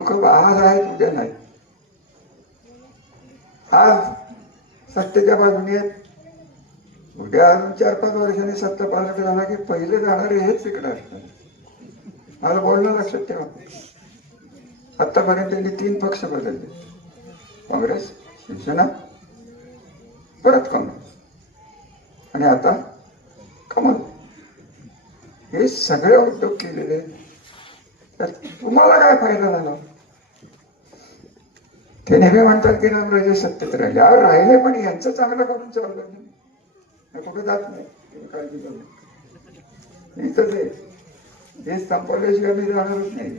लोक आज आहेत उद्या नाही. आज सत्तेच्या बाजूने आहेत, उद्या अजून 4-5 वर्षांनी सत्ता पालट झाला की पहिले जाणारे हेच तिकडे असतात. मला बोलणं लक्षात ठेवा. आतापर्यंत त्यांनी 3 पक्ष बदलले, काँग्रेस, शिवसेना, परत काँग्रेस आणि आता कमल. हे सगळे उद्योग केलेले, तर तुम्हाला काय फायदा झाला? ते नेहमी म्हणतात की रामराजे सत्तेत राहिले. राहिले पण यांचं चांगलं करून चाललं नाही, कुठे जात नाही. काळजी करू इथंच आहे, हे संपवल्याशिवाय मी जाणारच नाही.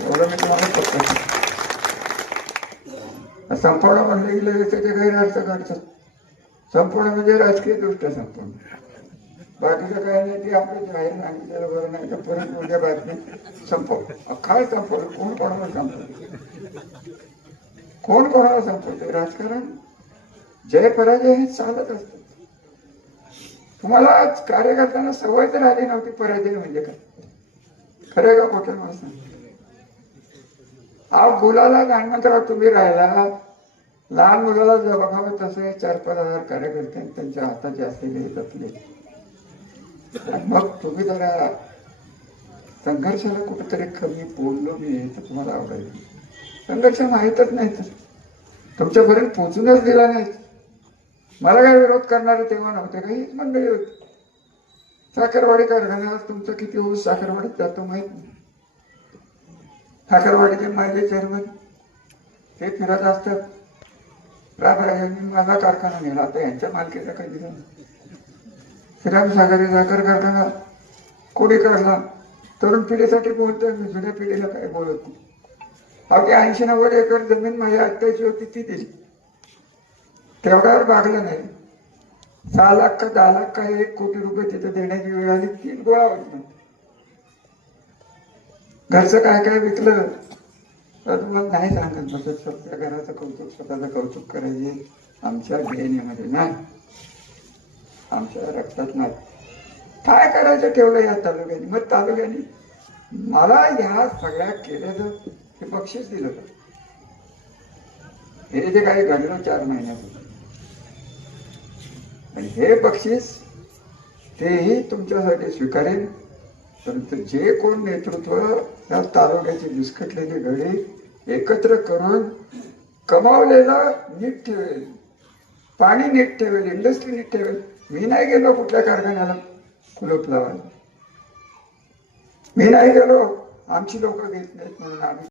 एवढं मी तुम्हाला फक्त संपवणं म्हणलं गेलं त्याचे गैरअर्थ काढतात. संपवणं म्हणजे राजकीय दृष्ट्या संपवणं, बाकीचं काय नाही. ते आपलं जाहीर सांगितलेलं बरं नाही तर परत उद्या बातमी संपव. काय संपवलं? कोण कोणाला संपवलं? कोण कोणाला संपवते? राजकारण जय पराजय हे चालत असत. तुम्हाला आज कार्यकर्त्यांना सवय तर आली नव्हती पराजय म्हणजे काय. खरं का खोटं मला सांग. हा मुलाला गाणमंत्रावर तुम्ही राहिला, लहान मुलाला जर बघावं तसे 4-5 हजार कार्यकर्ते त्यांच्या हाताचे असलेले जपले. मग तुम्ही जरा संघर्षाला कुठेतरी कमी बोललो मी तर तुम्हाला आवडेल. संघर्ष माहीतच नाही, तर तुमच्यापर्यंत पोचूनच दिला नाही. मला काय विरोध करणारे तेव्हा नव्हते, काहीच मंडळी होती. साखरवाडी कारखाना तुमचं किती ऊस साखरवाडीत जातो माहित नाही. साखरवाडीचे माझे चेअरमन हे फिरत असतात. रामराजांनी माझा कारखाना नेला, आता यांच्या मालकीचा कधी झाला. श्रीराम सागरी साखर कारखाना कोणी काढला? तरुण पिढीसाठी बोलतोय मी, जुन्या पिढीला काय बोलत नाही. अगदी 80-90 एकर जमीन माझ्या आत्याची होती, ती दिली. तेवढ्यावर भागलं नाही. 6 लाख का 10 लाख का 1 कोटी रुपये तिथे देण्याची वेळ आली, 3 गोळा होत नाही. घरचं काय काय विकलं तर तुम्हाला नाही सांगत बसत. स्वतः घराचं कौतुक, स्वतःचं कौतुक करायचे आमच्या DNA नाही, आमच्या रक्तात नाही. काय करायचं ठेवलं या तालुक्याने. मग तालुक्याने मला ह्या सगळ्या केल्याचं हे बक्षीस दिलं. हे जे काही घडलं 4 महिन्यापूर्वी, आणि हे बक्षीस तेही तुमच्यासाठी स्वीकारेल. परंतु जे कोण नेतृत्व या तालुक्याचे विस्कटलेले घडे एकत्र करून कमावलेलं नीट ठेवेल, पाणी नीट ठेवेल, इंडस्ट्री नीट ठेवेल. मी नाही गेलो कुठल्या कारखान्याला कुलूप लावायला, मी नाही गेलो, आमची लोक घेत नाहीत म्हणून आम्ही